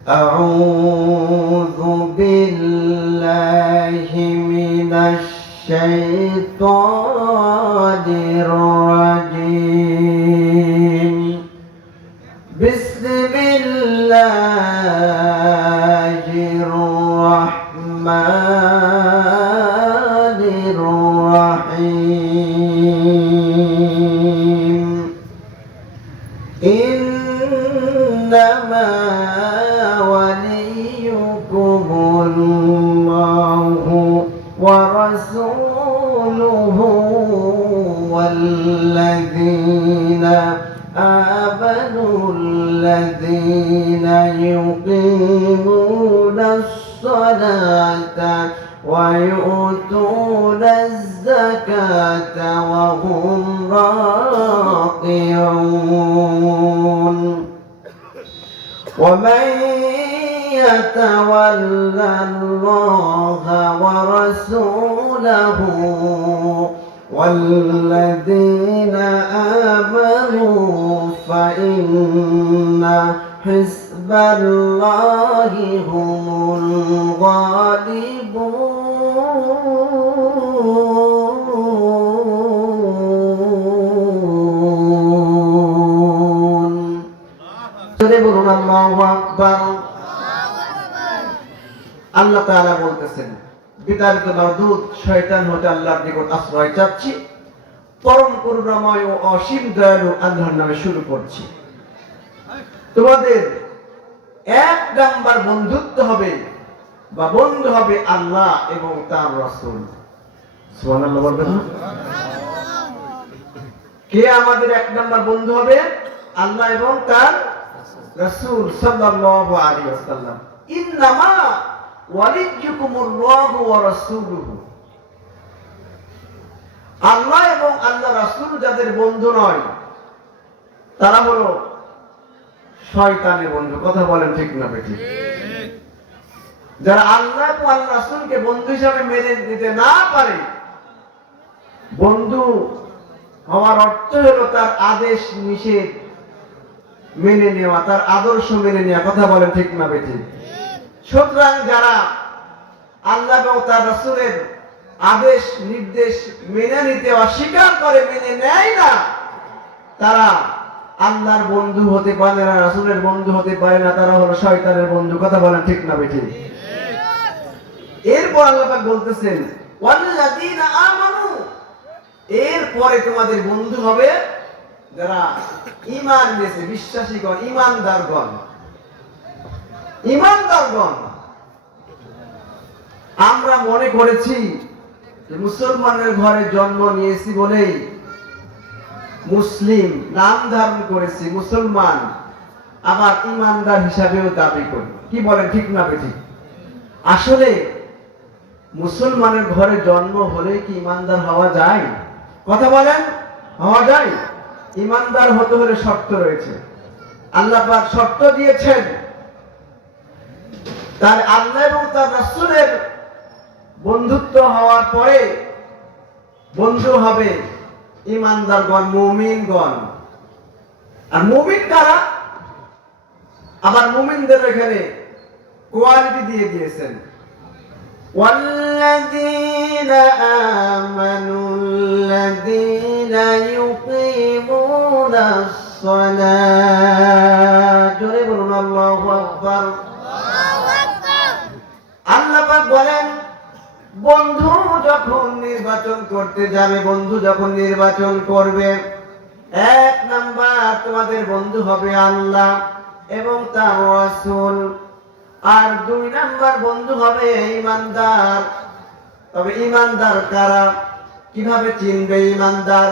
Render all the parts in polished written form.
أعوذ بالله من الشيطان الرجيم. بسم الله الرحمن الرحيم. إنما وليكم الله ورسوله والذين آمنوا الذين يقيمون الصلاة ويؤتون الزكاة وهم راكعون. ومن يتول الله ورسوله والذين آمنوا فإن حزب الله هم الغالبون. বলুন আল্লাহু আকবার। আল্লাহ তাআলা বলতেছেন, বিতাড়িত মারদূত শয়তান হতে আল্লাহর নিকট আশ্রয় চাচ্ছি। পরম করুণাময় ও অসীম দয়ালু আল্লাহর নামে শুরু করছি। তোমাদের এক নাম্বার বন্ধুত্ব হবে বা বন্ধু হবে আল্লাহ এবং তার রাসূল। সুবহানাল্লাহ বলবেন না? কে আমাদের এক নাম্বার বন্ধু হবে? আল্লাহ এবং তার রাসূল সাল্লাল্লাহু আলাইহি ওয়াসাল্লাম। ইন্নামা ওয়ালিয়্যুকুমুল্লাহু ওয়া রাসূলুহু। আল্লাহ এবং আল্লাহ রাসূল যাদের বন্ধু নয় তারা হলো শয়তানের বন্ধু। কথা বলেন ঠিক না বেঠিক? যারা আল্লাহ এবং আল্লাহ রাসূলকে বন্ধু হিসাবে মেনে নিতে না পারে, বন্ধু হওয়ার অর্থ হলো তার আদেশ নিষেধ মেনে নেওয়া, তার আদর্শ মেনে নেওয়া। কথা বলেন ঠিক না বেঠিক? সুতরাং যারা আল্লাহ এবং তার রাসূলের আদেশ নির্দেশ মেনে নিতে অস্বীকার করে, মেনে নেয় না, তারা আল্লাহর বন্ধু হতে পারে না, রাসূলের বন্ধু হতে পারে না, তারা হলো শয়তানের বন্ধু। কথা বলেন ঠিক না বেঠিক? এরপর আল্লাহ পাক বলতেছেন, ওয়াল্লাযীনা আমানু। এরপরে তোমাদের বন্ধু হবে যারা ঈমান এনেছে, বিশ্বাসীগণ, ঈমানদারগণ। ঈমানদারগণ। আমরা মনে করেছি যে মুসলমানের ঘরে জন্ম নিয়েছি বলেই মুসলিম নাম ধারণ করেছি, মুসলমান, আবার ঈমানদার হিসাবেও দাবি করি। কি বলেন ঠিক না বেঠিক? আসলে মুসলমানের ঘরে জন্ম হলে কি ঈমানদার হওয়া যায়? কথা বলেন, হওয়া যায়? ঈমানদার হতে হলে শর্ত রয়েছে। আল্লাহ পাক শর্ত দিয়েছেন, তার আল্লাহ এবং তার রাসূলের বন্ধুত্ব হওয়ার পরে বন্ধু হবে ঈমানদারগণ, মুমিনগণ। আর মুমিন কারা? আবার মুমিনদের এখানে কোয়ালিটি দিয়ে দিয়েছেন, ওয়াল্লাযীনা আমানুল্লাযীনা ইউকিমুনাস সালাত। জোরে বলুন আল্লাহু আকবার। আল্লাহ পাক বলেন, বন্ধু যখন নির্বাচন করতে যাবে, বন্ধু যখন নির্বাচন করবে, এক নাম্বার তোমাদের বন্ধু হবে আল্লাহ এবং তার রাসূল, আর দুই নাম্বার বন্ধু হবে ঈমানদার। তবে ঈমানদার কারা? কিভাবে চিনবে ঈমানদার?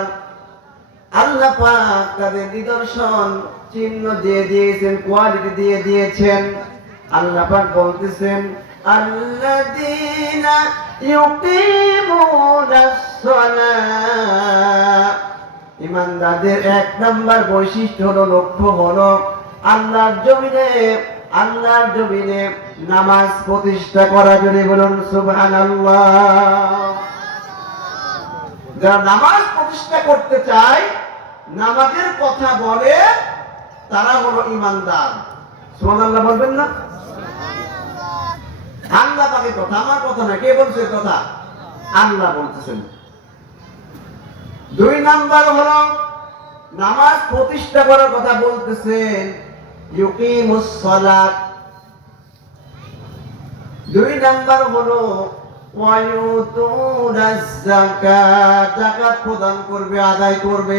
আল্লাহ পাক তাদের নিদর্শন চিহ্ন দিয়ে দিয়েছেন, কোয়ালিটি দিয়ে দিয়েছেন। আল্লাহ পাক বলতেছেন, আল্লাযীনা ইউকিমুনাস সালাত। ঈমানদারদের এক নাম্বার বৈশিষ্ট্য হলো, লক্ষ্য হলো আল্লাহর জমিনে নামাজ প্রতিষ্ঠা করা। জোরে বলুন সুবহানাল্লাহ। যারা নামাজ প্রতিষ্ঠা করতে চায়, নামাজের কথা বলে, তারা হলো ঈমানদার। সুবহানাল্লাহ বলবেন না? আল্লাহ পাকের কথা, আমার কথা না। কে বলছে কথা? আল্লাহ বলতেছেন। 2 নাম্বার হলো নামাজ প্রতিষ্ঠা করার কথা বলতেছেন, ইউকিমুস সালাত। 2 নাম্বার হলো ওয়ায়ুতুনাজ যাকাত, যাকাত প্রদান করবে, আদায় করবে।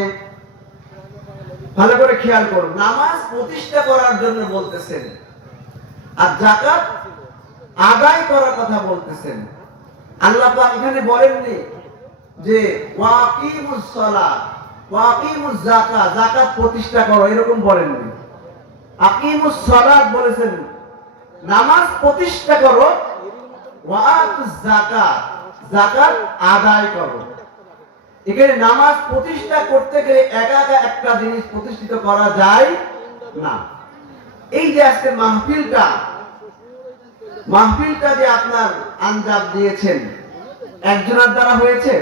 ভালো করে খেয়াল করুন, নামাজ প্রতিষ্ঠা করার জন্য বলতেছেন আর যাকাত আদায় করার কথা বলতেছেন। আল্লাহ পাক এখানে বলেননি যে ওয়াকিমুস সালাত ওয়াকিমুজ যাকাত, যাকাত প্রতিষ্ঠা করো, এরকম বলেননি। আকিমুস সালাত বলেছেন, নামাজ প্রতিষ্ঠা করো, ওয়াতুজ যাকাত, যাকাত আদায় করো। এখানে নামাজ প্রতিষ্ঠা করতে গেলে একা একা একটা জিনিস প্রতিষ্ঠিত করা যায় না। এই যে আজকে মাহফিলটা যে আপনার আঞ্জাম দিয়েছেন, একজনের দ্বারা হয়েছে?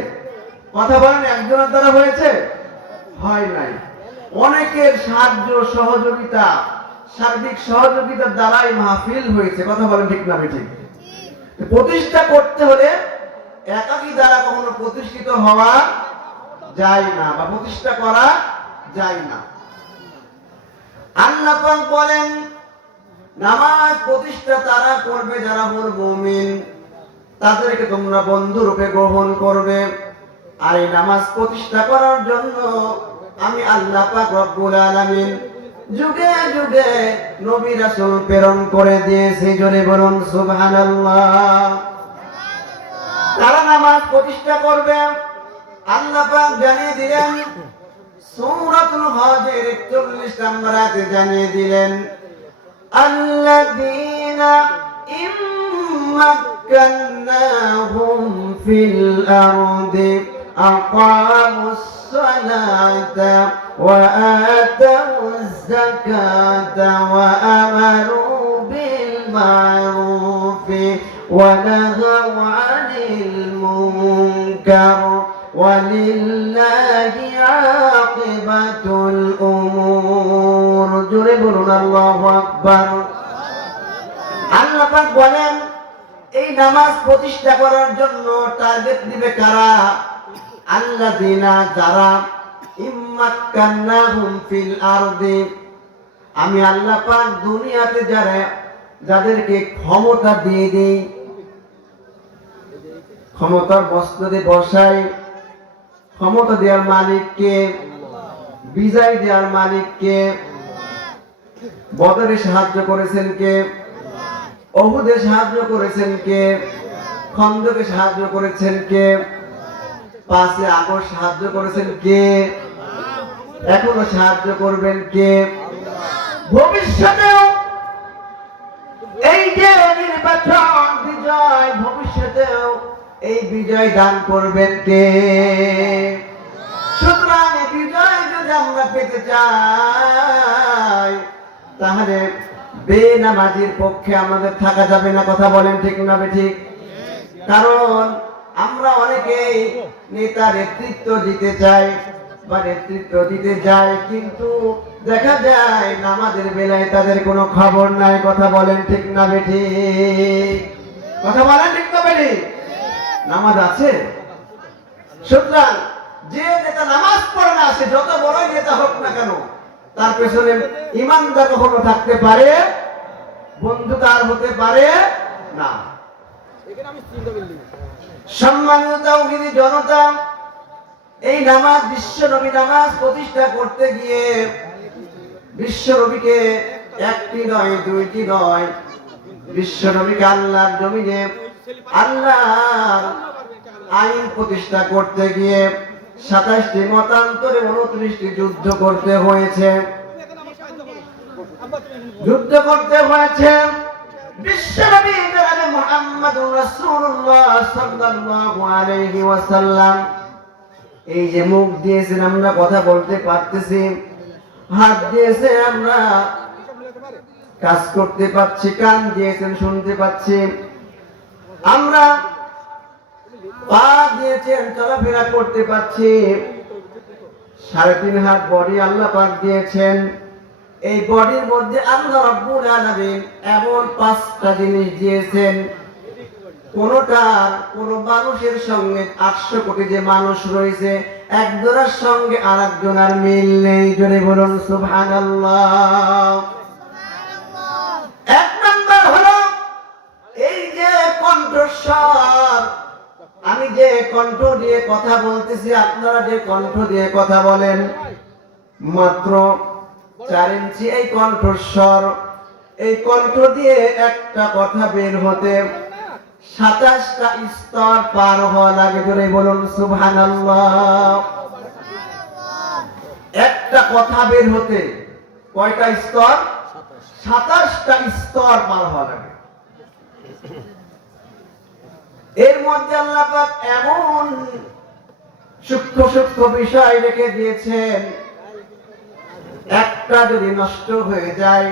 কথা বলেন, একজনের দ্বারা হয়েছে? হয় নাই। অনেকের সাহায্য সহযোগিতা, সার্বিক সহযোগিতার দ্বারাই মাহফিল হয়েছে। কথা বলেন ঠিক না ঠিক? প্রতিষ্ঠা করতে হলে একাকী দ্বারা কখনো প্রতিষ্ঠিত হওয়া যায় না বা প্রতিষ্ঠা করা যায় না। আল্লাহ পাক বলেন নামাজ প্রতিষ্ঠা তারা করবে যারা হলো মুমিন, তাদেরকে তোমরা বন্ধু রূপে গ্রহণ করবে। আর এই নামাজ প্রতিষ্ঠা করার জন্য আমি আল্লাহ পাক রব্বুল আলামিন যুগে যুগে নবী রাসূল প্রেরণ করে দিয়েছি। জোরে বলুন সুবহানাল্লাহ। তারা নামাজ প্রতিষ্ঠা করবে। আল্লাহ পাক জানিয়ে দিলেন সূরাতুল হজের 41 নম্বর আয়াতে জানিয়ে দিলেন, আল্লাযীনা ইম্মাক্কান্নাহুম ফিল আরদি আকামুস সালাতা ওয়া আতাউজ যাকাতা ওয়া আমারু বিল মা'রুফি ওয়া নাহাউ আনিল মুনকার ওয়ালিল্লাহি আকিবাতুল উমুর। জোরে বলুন আল্লাহু আকবার। আল্লাহ পাক বলেন এই নামাজ প্রতিষ্ঠা করার জন্য টার্গেট দিবে কারা? আল্লাযীনা, যারা ইম্মাক্কান্নাহুম ফিল আরদি, আমি আল্লাহ পাক দুনিয়াতে যাদেরকে ক্ষমতা দিয়ে দেই, ক্ষমতার বস্তুতে বসাই। ক্ষমতা দেওয়ার মালিককে, বিজয় দেওয়ার মালিককে। বদরে সাহায্য করেছেন কে? উহুদে সাহায্য করেছেন কে? খন্দকে সাহায্য করেছেন কে? 5 আগস্ট সাহায্য করেছেন কে? এখনো সাহায্য করবেন কে? ভবিষ্যতেও এই যে নির্বাচন বিজয়, ভবিষ্যতেও এই বিজয় দান করবেন কে? সুতরাং এই বিজয় যদি আমরা পেতে চাই, তাহলে বেনামাজির পক্ষে আমাদের থাকা যাবে না। কথা বলেন ঠিক না ঠিক? কারণ আমরা অনেকেই নেতা নেতৃত্ব দিতে চাই বা নেতৃত্ব দিতে যায়, কিন্তু দেখা যায় নামাজের বেলায় তাদের কোনো খবর নাই। কথা বলেন ঠিক না ঠিক? কথা বলেন ঠিক না ঠিক? নামাজ আছে। সুতরাং যে নেতা নামাজ পড়ে না, সে যত বড় নেতা হোক না কেন, তার পেছনে ইমানদার কখনো থাকতে পারে, বন্ধু তার হতে পারে না। সম্মানিত তাওহীদি জনতা, এই নামাজ বিশ্বনবী নামাজ প্রতিষ্ঠা করতে গিয়ে বিশ্বনবীকে একটি নয়, দুইটি নয়, বিশ্বনবীকে আল্লাহর জমিনে আল্লাহর আইন প্রতিষ্ঠা করতে গিয়ে 27টি মতান্তরে 29টি যুদ্ধ করতে হয়েছে। বিশ্বনবী জনাবে মুহাম্মদুর রাসূলুল্লাহ সাল্লাল্লাহু আলাইহি ওয়াসাল্লাম এই যে মুখ দিয়েছেন আমরা কথা বলতে পারতেছি, হাত দিয়েছে আমরা কাজ করতে পারছি, কান দিয়েছেন শুনতে পাচ্ছি, আমরা পা দিয়েছেন চলাফেরা করতে পারছি, 3.5 হাত বডি আল্লাহ পাক দিয়েছেন। এই বডির মধ্যে আল্লাহ রাব্বুল আলামিন এমন 5টা জিনিস দিয়েছেন কোনটার কোন মানুষের সঙ্গে 800 কোটি যে মানুষ রয়েছে একজনের সঙ্গে আরেকজনের মিল নেই। জোরে বলুন সুবহানাল্লাহ। এক নাম্বার হলো এই যে কণ্ঠস্বর। আমি যে কণ্ঠ দিয়ে কথা বলতেছি, আপনারা যে কণ্ঠ দিয়ে কথা বলেন, মাত্র 4 ইঞ্চি এই কণ্ঠস্বর। এই কণ্ঠ দিয়ে একটা কথা বের হতে 27টা স্তর পার হওয়া লাগে। ধরে বলুন সুবহানাল্লাহ। একটা কথা বের হতে কয়টা স্তর? 27টা স্তর পার হওয়া লাগে। এর মধ্যে আল্লাহ পাক এমন সূক্ষ্ম সূক্ষ্ম বিষয় রেখে দিয়েছেন, একটা যদি নষ্ট হয়ে যায়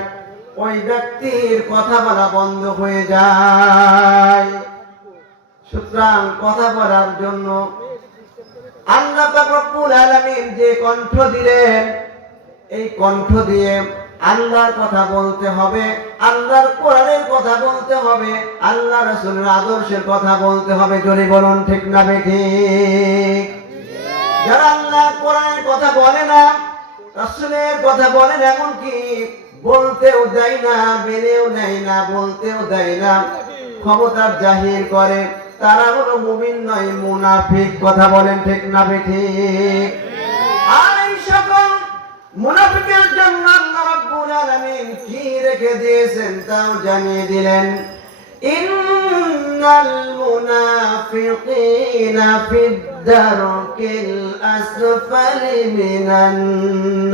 ওই ব্যক্তির কথা বলা বন্ধ হয়ে যায়। সুতরাং কথা বলার জন্য আল্লাহ পাক রব্বুল আলামিন যে কণ্ঠ দিলেন, এই কণ্ঠ দিয়ে আল্লাহর কথা বলতে হবে, আল্লাহর কোরআনের কথা বলতে হবে, আল্লাহ রাসূলের আদর্শের কথা বলতে হবে। জোরে বলুন ঠিক না বেঠিক? যারা আল্লাহর কোরআনের কথা বলে না, রাসূলের কথা বলে না, এমনকি বলতেও দেয় না, মেনেও নেয় না, বলতেও দেয় না, ক্ষমতার জাহির করে, তারা হলো মুমিন নয়, মুনাফিক। কথা বলেন ঠিক না বেঠিক? আর এই সকল মুনাফিকের জন্য আল্লাহ রাব্বুল আলামিন কি রেখে দিয়েছেন তাও জানিয়ে দিলেন। ইন্নাল মুনাফিকিনা ফিদ দারকিল আসফালি মিনান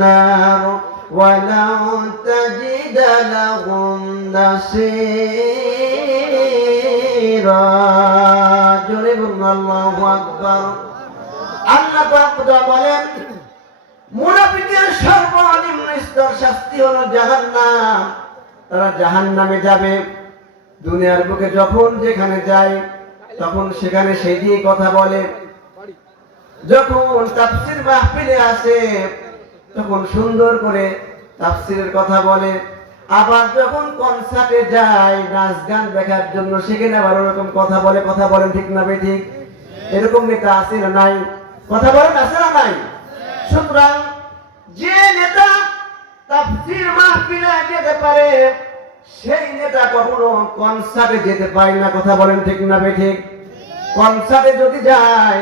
নার ওয়া লাউ তাজিদ লাহুম নাসীরা। জোরে বলুন আল্লাহু আকবার। আল্লাহ পাক বলেন মুনাফিকের সর্বনিম্ন স্তর শাস্তি হলো জাহান্নাম। তারা জাহান্নামে যাবে। দুনিয়ার বুকে যখন যেখানে যায় তখন সেখানে সেই দিয়ে কথা বলে, যখন তাফসীর মাহফিলে আসে তখন সুন্দর করে তাফসীরের কথা বলে, আবার যখন কনসার্টে যায় নাচ গান দেখার জন্য সেখানে আবার ওরকম কথা বলে। কথা বলেন ঠিক না বেঠিক? এরকম নেতা আছে না নাই? কথা বলেন আছে না নাই? সুতরাং যে নেতা তাফসীর মাহফিলে যেতে পারে সেই নেতা কখনো কনসার্টে যেতে পারে না। কথা বলেন ঠিক না বেঠিক? কনসার্টে যদি যায়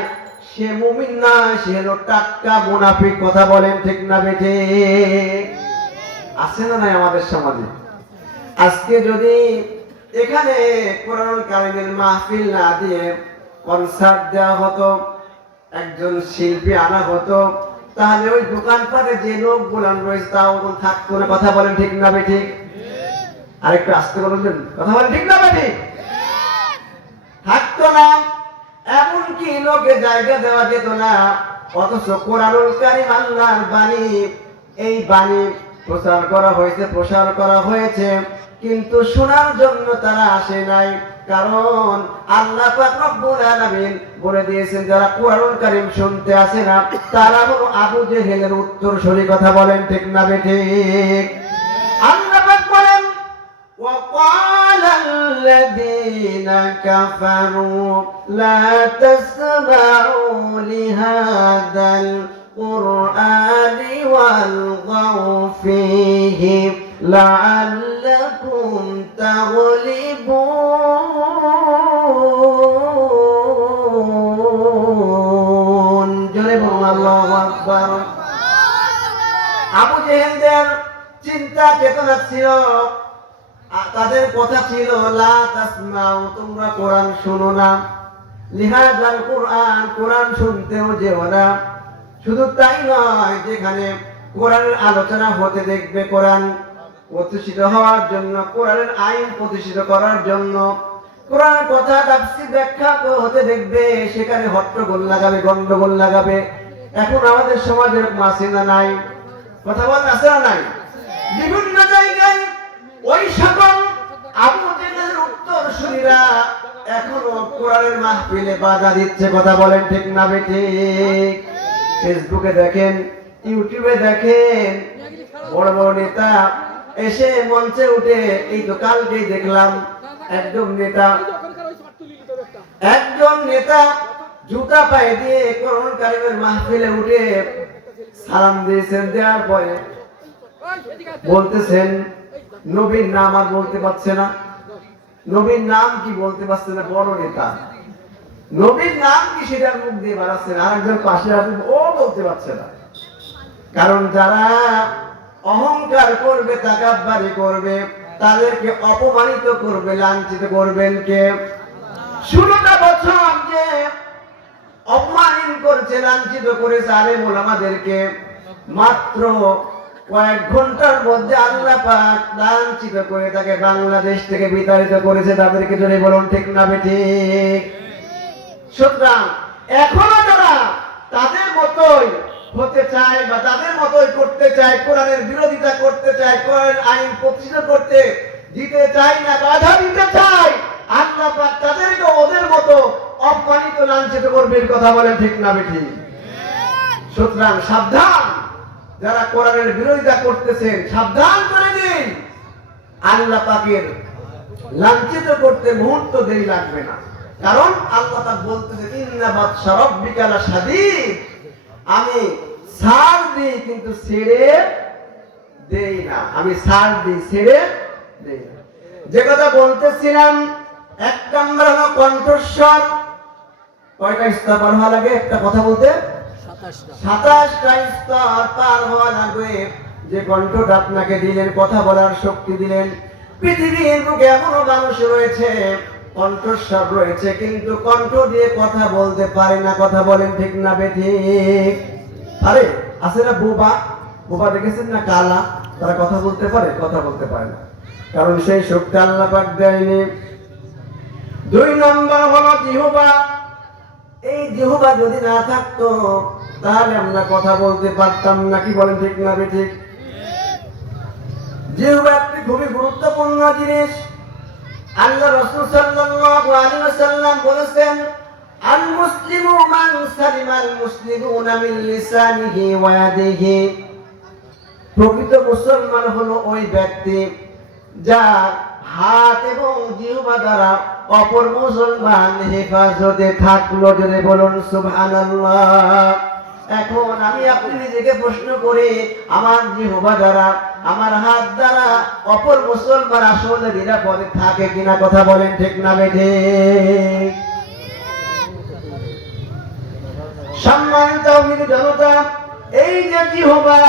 সে মুমিন না, সে হলো টাটকা মুনাফিক। কথা বলেন ঠিক না বেঠিক? আছে না নাই আমাদের সমাজে? আজকে যদি এখানে কোরআনুল কারীমের মাহফিল না দিয়ে কনসার্ট দেওয়া হতো, একজন শিল্পী আনা হতো, তাহলে ওই দোকানপাটে যে লোক গুলান রয়েছে তাও থাকতো না। কথা বলেন ঠিক না বেঠিক? আরেকটু আসতে বলবেন, কথা বলেন ঠিক না বেঠিক? থাকতো না, এমনকি লোকে জায়গা দেওয়া যেত না। অথচ কোরআনুল কারীম আল্লাহর বাণী, এই বাণী প্রচার করা হয়েছে, প্রসার করা হয়েছে, কিন্তু শোনার জন্য তারা আসে নাই। কারণ আল্লাহ পাক রব্বুল আলামিন বলে দিয়েছেন যারা কোরআনুল কারীম শুনতে আসে না তারা হলো আবু জেহেলের উত্তরসূরি। কথা বলেন ঠিক না বেঠিক? আল্লাহ পাক বলেন وقال الذين كفروا لا تسمعوا لهذا القرآن والغوا فيه لعلكم تغلبون. জোরে বলুন আল্লাহু আকবার। আবু জেহেলদের চিন্তা চেতনা ছিল, তাদের কথা ছিল লা তাসমাউ, তোমরা কোরআন শুনো না, লিহাযাল কুরআন, কোরআন শুনতেও যেও না। শুধু তাই নয়, যেখানে কোরআনের আলোচনা হতে দেখবে, কোরআন প্রতিষ্ঠিত হওয়ার জন্য, কোরআনের আইন প্রতিষ্ঠিত করার জন্য, কোরআনের কথা তাফসীর ব্যাখ্যা হতে দেখবে, সেখানে হট্টগোল লাগাবে, গন্ডগোল লাগাবে। এখন আমাদের সমাজে এরকম আছে না নাই? কথা বলেন আছে না নাই? বিভিন্ন জায়গায় ওই সকল আবু জেহেলের উত্তরসূরিরা এখনো কোরআনের মাহফিলে বাধা দিচ্ছে। কথা বলেন ঠিক না বেঠিক? ফেসবুকে দেখেন, ইউটিউবে দেখেন, বড় বড় নেতা এসে মঞ্চে উঠে, এই তো কালকেই দেখলাম একজন নেতা একজন নেতা জুতা পায়ে দিয়ে কোরআন কারিমের মাহফিলে উঠে সালাম দিয়েছেন, দেওয়ার পরে বলতেছেন নবীর নাম আর বলতে পারছে না। নবীর নাম কি বলতে পারছে না, বড় নেতা নবীর নাম কি সেটা মুখ দিয়ে বাড়াচ্ছে না। আরেকজন পাশে আছে, ও বলতে পারছে না। কারণ যারা অহংকার করবে, তাকাব্বারি করবে, তাদেরকে অপমানিত করবে, লাঞ্ছিত করবেন কে? 16টা বছর যে অপমানিত করেছে, লাঞ্ছিত করেছে আলেম ওলামাদেরকে, মাত্র কয়েক ঘন্টার মধ্যে আল্লাহ পাক লাঞ্ছিত করে তাকে বাংলাদেশ থেকে বিতাড়িত করেছে। তাদেরকে যদি বলুন ঠিক না বেঠিক? সুতরাং এখনো যারা তাদের মতোই হতে চায় বা তাদের মতোই করতে চায়, কোরআনের বিরোধিতা করতে চায়, কোরআনের আইন প্রতিষ্ঠিত করতে দিতে চায় না, বাধা দিতে চায়, আল্লাহ পাক তাদেরকে ওদের মতো অপমানিত লাঞ্ছিত করবে। কথা বলেন ঠিক না বেঠিক? সুতরাং সাবধান, যারা কোরআনের বিরোধিতা করতেছেন সাবধান করে দিন। আল্লাহ পাকের লাঞ্ছিত করতে মুহূর্ত দেরি লাগবে না। কারণ আল্লাহ পাক বলতেছেন ইন্না বাতশা রাব্বিকা লাশাদীদ, আমি ছাড় দিই কিন্তু ছেড়ে দেই না। আমি ছাড় দিই, ছেড়ে দেই না। যে কথা বলতেছিলাম, এক নম্বর হলো কণ্ঠস্বর। কয়টা স্তর পার হওয়া লাগে একটা কথা বলতে? 27টা স্তর পার হওয়া লাগবে। যে কণ্ঠটা আপনাকে দিলেন, কথা বলার শক্তি দিলেন। পৃথিবীর বুকে এমনও মানুষ রয়েছে, কণ্ঠস্বর রয়েছে কিন্তু কণ্ঠ দিয়ে কথা বলতে পারে না। কথা বলেন ঠিক না বেঠিক? আরে আছে না বোবা, বোবা দেখেছেন না, কালা, তারা কথা বলতে পারে? কথা বলতে পারে না, কারণ সেই শক্তি আল্লাহ পাক দেয়নি। 2 নম্বর হলো জিহ্বা। এই জিহ্বা যদি না থাকতো তাহলে আমরা কথা বলতে পারতাম না। কি বলেন ঠিক না বেঠিক? জিহ্বা একটি খুবই গুরুত্বপূর্ণ জিনিস। আল্লাহ রাসূল সাল্লাল্লাহু আলাইহি ওয়াসাল্লাম বলেছেন, আল মুসলিমু মান সালিমাল মুসলিমুনা মিন লিসানিহি ওয়া ইয়াদিহি। প্রকৃত মুসলমান হলো ওই ব্যক্তি যার হাত এবং জিহ্বা দ্বারা অপর মুসলমান হেফাজতে থাকলো। যদি বলুন সুবহানাল্লাহ। এখন আমি আপনি নিজেকে প্রশ্ন করি, আমার জিহ্বা দ্বারা, আমার হাত দ্বারা অপর মুসলমান আসলে নিরাপদে থাকে কিনা? কথা বলেন ঠিক না বেঠিক? সম্মানিত তাওহীদ জনতা, এই যে জিহ্বা,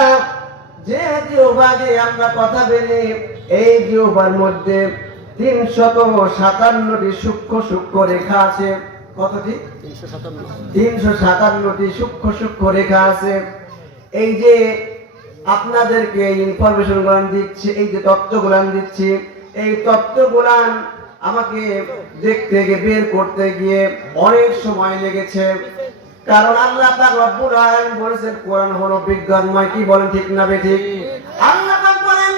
যে জিহ্বা দিয়ে আমরা কথা বলি, এই জিহ্বার মধ্যে 357টি সূক্ষ্ম সূক্ষ্ম রেখা আছে। কতটি? 357টি সূক্ষ্ম সূক্ষ্ম রেখা আছে। এই যে আপনাদেরকে ইনফরমেশন গুলান দিচ্ছি, এই যে তথ্যগুলান দিচ্ছি, এই তথ্যগুলান আমাকে দেখতে গিয়ে, বের করতে গিয়ে অনেক সময় লেগেছে। কারণ আল্লাহ পাক রব্বুল আলামিন বলেছেন কোরআন হলো বিজ্ঞানময়। কি বলেন ঠিক না বেঠিক? আল্লাহ পাক বলেন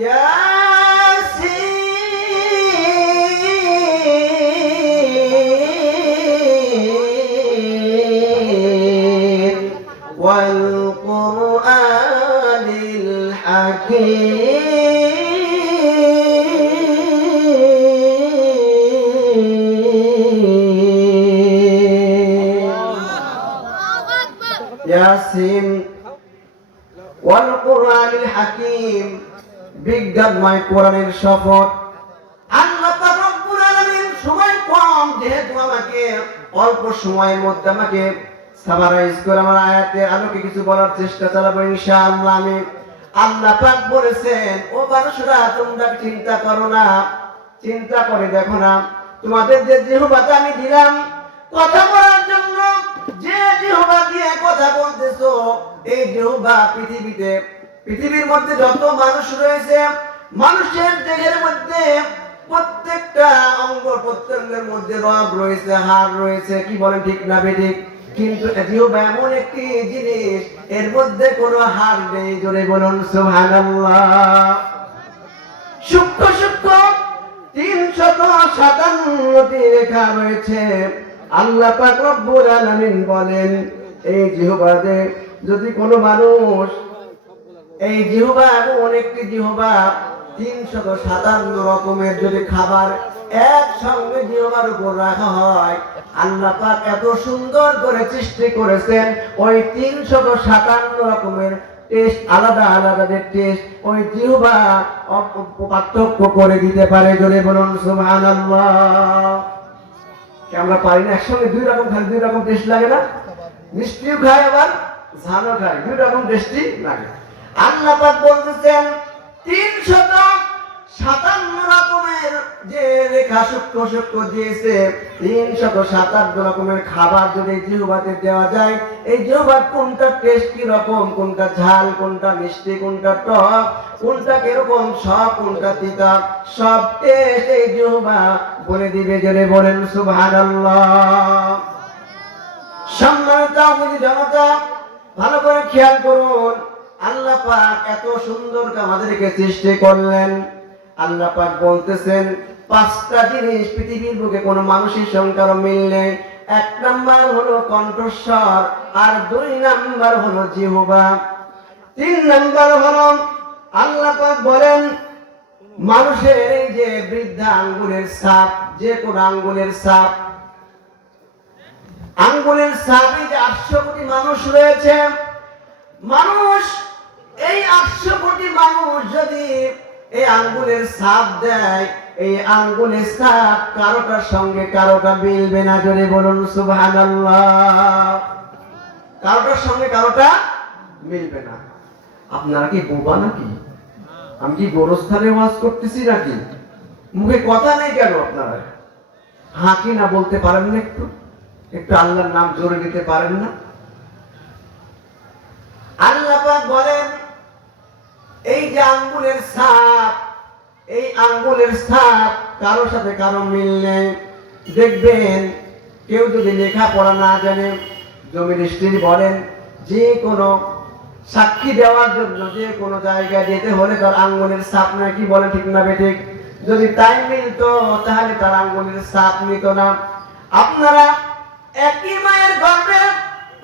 ইয়াসিন ওয়াল কুরআনিল হাকীম। ইয়াসিন ওয়াল কুরআনিল হাকীম, বিজ্ঞানময় কোরআনের শপথ। আল্লাহ পাক রব্বুল আলামিন সময় কম, যেহেতু আমাকে অল্প সময়ের মধ্যে আমাকে সামারাইজ করে আমার আয়াতের আলোকে কিছু বলার চেষ্টা চালাবো ইনশাআল্লাহ। আমি আল্লাহ পাক বলেছেন, ও মানুষরা তোমরা চিন্তা করো না, চিন্তা করে দেখো না, তোমাদের যে জিহ্বাটা আমি দিলাম কথা বলার জন্য, যে জিহ্বা দিয়ে কথা বলতেছো, এই জিহ্বা পৃথিবীর মধ্যে যত মানুষ রয়েছে, মানুষের দেহের মধ্যে প্রত্যেকটা অঙ্গ প্রত্যঙ্গের মধ্যে রব রয়েছে, হাড় রয়েছে। কি বলেন ঠিক না বেঠিক? কিন্তু জিহ্বা এমন একটি জিনিস, এর মধ্যে কোনো হাড় নেই। জোরে বলুন সুবহানাল্লাহ। সূক্ষ্ম সূক্ষ্ম 357টি রেখা রয়েছে। আল্লাহ পাক রব্বুল আলামিন বলেন, এই জিহ্বাতে যদি কোনো মানুষ, এই জিহ্বা এমন একটি জিহ্বা, 357 রকমের যদি খাবার একসঙ্গে জিহ্বার উপর রাখা হয়, আল্লাহ পাক এত সুন্দর করে সৃষ্টি করেছেন ওই 357 রকমের টেস্ট আলাদা আলাদা যে টেস্ট ওই জিহ্বা পার্থক্য করে দিতে পারে। জোরে বলুন সুবহানাল্লাহ। আমরা পারি না একসঙ্গে দুই রকম খাই, দুই রকম টেস্ট লাগে না? মিষ্টিও খাই আবার ঝালও খাই, দুই রকম টেস্টি লাগে। আল্লাহ পাক বলতেছেন 357 রকমের যে রেখা সূক্ষ্ম সূক্ষ্ম দিয়েছে, 357 রকমের খাবার যদি জিহ্বাতে দেওয়া যায়, এই জিহ্বার কোনটা টেস্ট কি রকম, কোনটা ঝাল, কোনটা মিষ্টি, কোনটা টক, কোনটা কিরকম, সব কোনটা তিতা, সব টেস্ট এই জিহ্বা বলে দিবে। জোরে বলেন সুবহানাল্লাহ। সম্মানিত জনতা, ভালো করে খেয়াল করুন, আল্লাহ পাক এত সুন্দর আমাদেরকে সৃষ্টি করলেন। আল্লাহ পাক বলতেছেন 5টা জিনিস পৃথিবীর বুকে কোনো মানুষের সঙ্গে কারো মিল নেই। 1 নাম্বার হলো কণ্ঠস্বর, আর 2 নাম্বার হলো জিহ্বা, 3 নাম্বার হলো আল্লাহ পাক বলেন মানুষের এই যে বৃদ্ধা আঙ্গুলের ছাপ, যে কোন আঙ্গুলের ছাপ, আঙ্গুলের ছাপে যে 800 কোটি মানুষ রয়েছে, মানুষ এই 800 কোটি মানুষ যদি এই আঙ্গুলের ছাপ দেয়, এই আঙ্গুলের ছাপ কারোটার সঙ্গে কারোটা মিলবে না। জোরে বলুন সুবহানাল্লাহ। কারোটার সঙ্গে কারোটা মিলবে না। আপনারা কি বোবা নাকি? আমি কি গোরস্থানে ওয়াজ করতেছি নাকি? মুখে কথা নেই কেন? আপনারা হাঁকি না বলতে পারেন না? একটু একটু আল্লাহর নাম জোরে দিতে পারেন না? আল্লাহ পাক বলেন এই যে আঙ্গুলের ছাপ, এই আঙ্গুলের ছাপ কারো সাথে কারো মিল নেই। দেখবেন কেউ যদি লেখাপড়া না জানে, জমি রেজিস্ট্রি বলেন, যে কোনো সাক্ষী দেওয়ার জন্য যে কোনো জায়গায় যেতে হলে তার আঙ্গুলের ছাপ না, কি বলে ঠিক না বেঠিক? যদি তাই মিলতো তাহলে তার আঙ্গুলের ছাপ নিত না। আপনারা একই মায়ের গর্ভে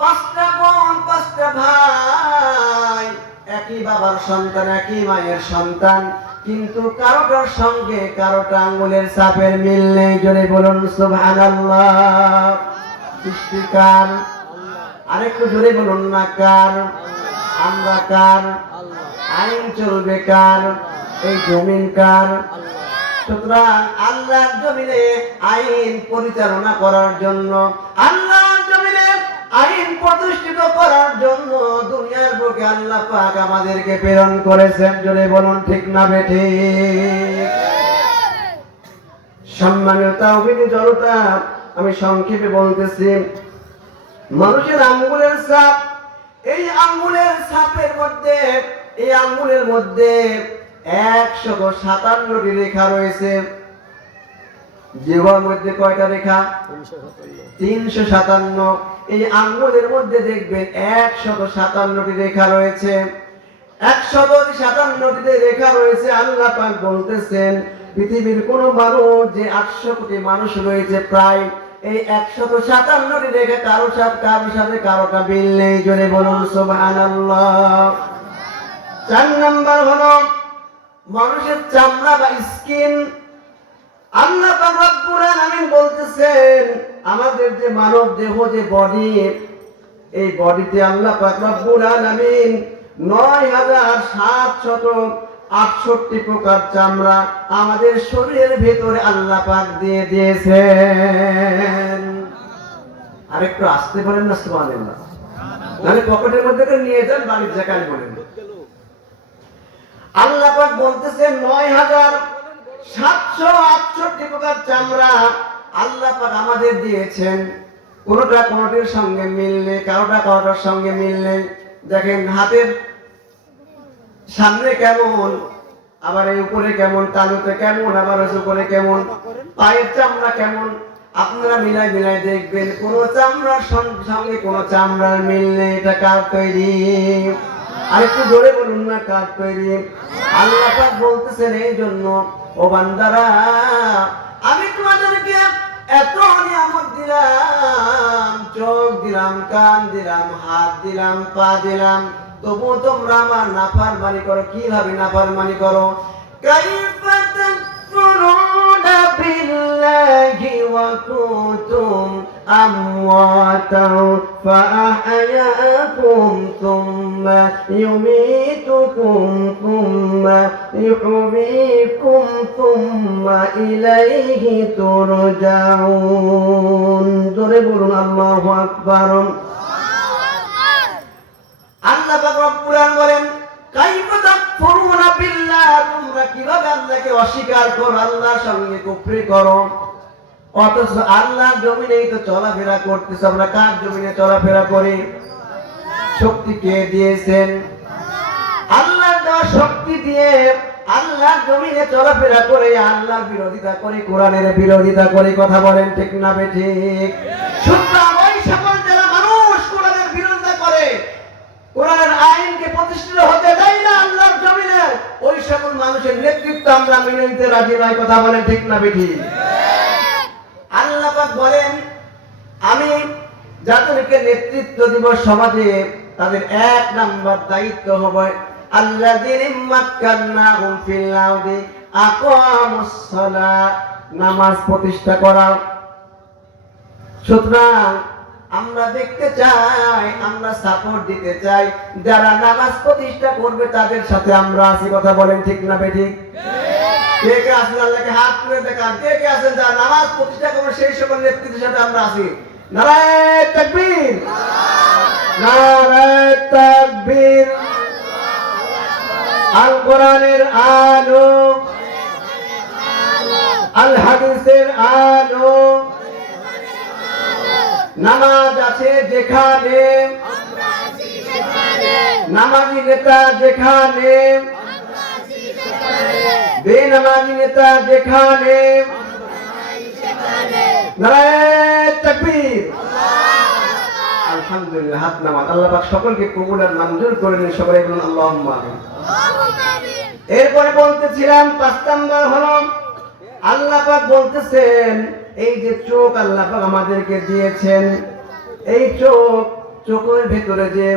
5টা বোন 5টা ভাই, একই বাবার সন্তান, একই মায়ের সন্তান, কিন্তু কারোটার সঙ্গে কারোটা আঙ্গুলের ছাপের মিল নেই। জোরে বলুন সুবহানাল্লাহ। সৃষ্টিকার আরেকটু জোরে বলুন না কার? আমরা কার? আইন চলবে কার? এই জমিন কার? সুতরাং আল্লাহর জমিনে আইন পরিচালনা করার জন্য, আল্লাহর জমিনে আইন প্রতিষ্ঠিত করার জন্য দুনিয়ার বুকে আল্লাহ পাক আমাদেরকে প্রেরণ করেছেন। জোরে বলুন ঠিক না বেঠিক? সম্মানিত তাওহীদি জনতা, আমি সংক্ষেপে বলতেছি, মানুষের আঙ্গুলের ছাপ, এই আঙ্গুলের ছাপের মধ্যে, এই আঙ্গুলের মধ্যে 157টি রেখা রয়েছে। জিহ্বার মধ্যে কয়টা রেখা? 357। এই আঙ্গুলের মধ্যে দেখবেন 157টি রেখা রয়েছে। 157টি রেখা রয়েছে। আল্লাহ পাক বলতেছেন পৃথিবীর কোন মানুষ যে 800 কোটি মানুষ রয়েছে প্রায়, এই 157টি রেখা কারোর সাথে কারোটা মিল নেই। জোরে বলুন সুবহানাল্লাহ। 4 নাম্বার হলো মানুষের চামড়া বা স্কিন। আল্লাহ পাক রব্বুল আলামিন বলতেছেন আমাদের যে মানব দেহ, যে বডি, এই বডিতে আল্লাহ পাক রব্বুল আলামিন ৯৭৬৮ প্রকার চামড়া আমাদের শরীরের ভেতরে আল্লাহ পাক দিয়ে দিয়েছেন। আরেকটু আসতে পারেন না সুবহানাল্লাহ? মানে পকেটের মধ্যে নিয়ে যান, বাড়ির জায়গায় বলেন। আল্লাহ পাক বলতেছেন ৯৭৬৮ প্রকার চামড়া আল্লাহ পাক আমাদের দিয়েছেন। কোনটা কোনটির সঙ্গে মিল নেই, কারোটা কারোটার সঙ্গে মিল নেই। দেখেন হাতের সামনে কেমন, আবার এই উপরে কেমন, তালুতে কেমন, আবার উপরে কেমন, পায়ের চামড়া কেমন, আপনারা মিলাই মিলাই দেখবেন কোন চামড়ার সঙ্গে কোন চামড়ার মিল নেই। এটা কার তৈরি? আরেকটু জোরে বলুন না কার তৈরি? আল্লাহ পাক বলতেছেন এই জন্য, ও বান্দারা আমি তোমাদেরকে এত নিয়ামত দিলাম, চোখ দিলাম, কান দিলাম, হাত দিলাম, পা দিলাম, তবু তোমরা আমার নাফরমানি করো। কিভাবে নাফরমানি করো? كيف تكفرون بالله وكنتم أمواتا فأحياكم ثم يميتكم ثم يحييكم ثم إليه ترجعون ضربوا الله أكبر আল্লাহ পাক রব্বুল আলামিন বলেন কাইফা তাকফুরুনা বিল্লাহ তোমরা কিভাবে আল্লাহকে অস্বীকার করো আল্লাহর সঙ্গে কুফরি করো অথচ আল্লাহর জমিনেই তো চলাফেরা করতেছ আমরা কার জমিনে চলাফেরা করি শক্তি কে দিয়েছেন আল্লাহর দেওয়া শক্তি দিয়ে আল্লাহর জমিনে চলাফেরা করে আল্লাহর বিরোধিতা করে কোরআনের বিরোধিতা করে কথা বলেন ঠিক না বেঠিক সুতরাং ওই সকল যারা মানুষ কোরআনের বিরোধিতা করে কোরআনের আইনকে প্রতিষ্ঠিত হতে দেয় না আল্লাহর জমিনে ওই সকল মানুষের নেতৃত্ব আমরা মেনে নিতে রাজি নয় কথা বলেন ঠিক না বেঠিক আল্লাহ পাক বলেন আমি যাদেরকে নেতৃত্ব দিব সমাজে তাদের এক নাম্বার দায়িত্ব হবে আল্লাযীনা মাক্কান্নাহুম ফিল আরদি আকামুস সালাত নামাজ প্রতিষ্ঠা করা সুতরাং আমরা দেখতে চাই আমরা সাপোর্ট দিতে চাই যারা নামাজ প্রতিষ্ঠা করবে তাদের সাথে আমরা আছি কথা বলেন ঠিক না বেঠিক কে কে আছেন আল্লাহকে হাত তুলে দেখান কে কে আছেন যারা নামাজ প্রতিষ্ঠা করবে সেই সকল নেতৃত্বের সাথে আমরা আছি নারায়ে তাকবীর নারায়ে তাকবীর আল কোরআনের আলো আল হাদিসের আলো নামাজ আছে যেখানে নামাজি নেতা যেখানে বেনামাজি নেতা যেখানে নারায়ে তাকবীর আলহামদুলিল্লাহ হাত নামাজ আল্লাহ পাক সকলকে কবুল আর মঞ্জুর করে নিন সবাই বলুন আল্লাহুম্মা আমিন এরপরে বলতেছিলাম 5 নাম্বার হলো আল্লাহ পাক বলতেছেন এই যে চোখ আল্লাহ পাক আমাদেরকে দিয়েছেন এই চোখের ভিতরে যে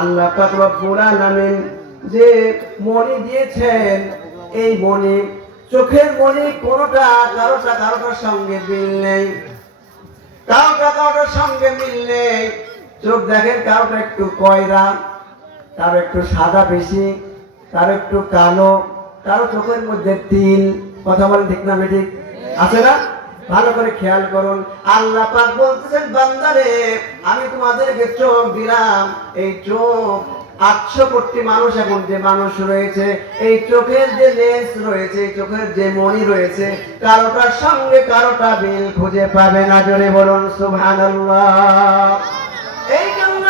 আল্লাহ পাক রব্বুল আলামিন যে মনি দিয়েছেন এই মনি চোখের মনি কোনটা কারোটার সঙ্গে মিল নেই কারোটার সঙ্গে মিল নেই চোখ দেখেন কারোটা একটু কয়রা কারো একটু সাদা বেশি কারো একটু কালো কারো চোখের মধ্যে তিল কথা বলেন ঠিক না বেঠিক আছে না ভালো করে খেয়াল করুন আল্লাহ পাক বলতেছেন বান্দারে আমি তোমাদেরকে চোখ দিলাম এই চোখ 800 কোটি মানুষ এখন যে মানুষ রয়েছে এই চোখের যে লেন্স রয়েছে এই চোখের যে মণি রয়েছে কারোটার সঙ্গে কারোটা মিল খুঁজে পাবে না জোরে বলুন সুবহানাল্লাহ এই জন্য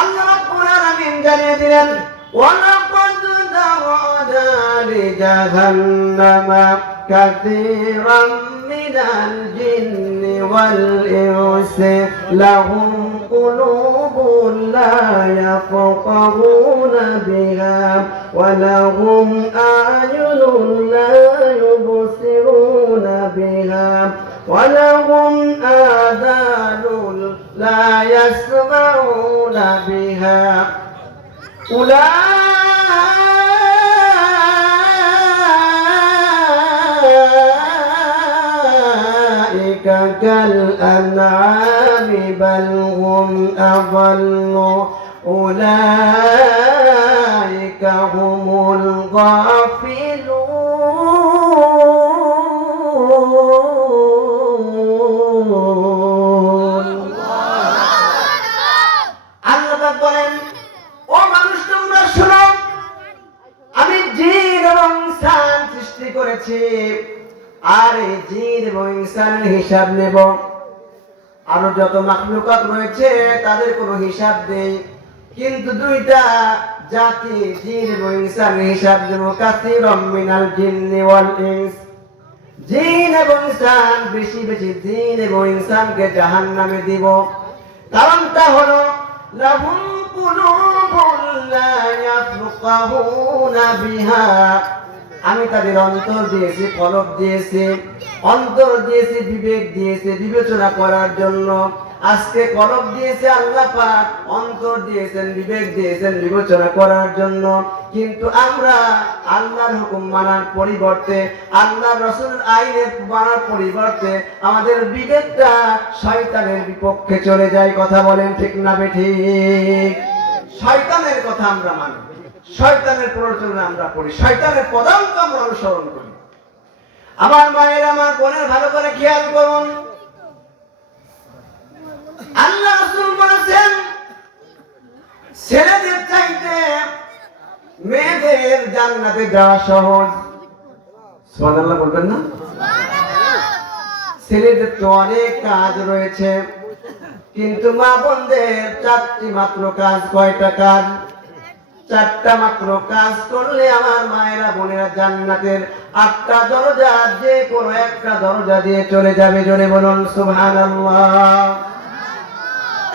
আল্লাহ রাব্বুল আলামিন জানিয়ে দিলেন ওয়ালাকাদ দারানা লিজাহান্নামা কাসীরাম মিনাল জিন্নি ওয়াল ইনসি লাহুম قلوب لا يفقهون بها ولهم أعين لا يبصرون بها ولهم آذان لا يسمعون بها أولئك كالأنعام بل هم أضل أولئك هم الغافلون আল্লাহ বলেন ও মানুষ তোমরা শোনো আমি জিন এবং ইনসান সৃষ্টি করেছি আর এই জিন এবং ইনসানের হিসাব নেব আরো যত মাখলুকাত রয়েছে তাদের কোনো হিসাব নেই কিন্তু দুইটা জাতি জিন এবং ইনসানের হিসাব দেব কাসীরাম মিনাল জিন্নি ওয়াল ইনস জিন এবং ইনসান বেশি বেশি জিন এবং ইনসানকে জাহান্নামে দিব কারণটা হলো লাহুম কুলুবুন লা ইয়াফকাহুনা বিহা আমি তাদের অন্তর দিয়েছি কলব দিয়েছি অন্তর দিয়েছি বিবেক দিয়েছি বিবেচনা করার জন্য আজকে কলব দিয়েছে আল্লাহ পাক, অন্তর দিয়েছেন, বিবেক দিয়েছেন বিবেচনা করার জন্য। কিন্তু আমরা আল্লাহর হুকুম মানার পরিবর্তে, আল্লাহর রাসূলের আইনের মানার পরিবর্তে আমাদের বিবেকটা শয়তানের বিপক্ষে চলে যায়। কথা বলেন ঠিক না বেঠিক? শয়তানের কথা আমরা মানি, শয়তানের প্ররোচনা আমরা পড়ি, শয়তানের পদাঙ্ক আমরা অনুসরণ করি। আমার মায়ের, আমার বোনের ভালো করে খেয়াল করুন। আল্লাহ রাসূল বলেছেন ছেলেদের চাইতে মেয়েদের জান্নাতে যাওয়া সহজ। সুবহানাল্লাহ বলবেন না? ছেলেদের তো অনেক কাজ রয়েছে, কিন্তু মা বোনদের চারটি মাত্র কাজ। কয়টা কাজ? চারটা মাত্র কাজ করলে আমার মায়েরা বোনেরা জান্নাতের 8টা দরজা যে কোনো একটা দরজা দিয়ে চলে যাবে। জোরে বলুন সুবহানাল্লাহ।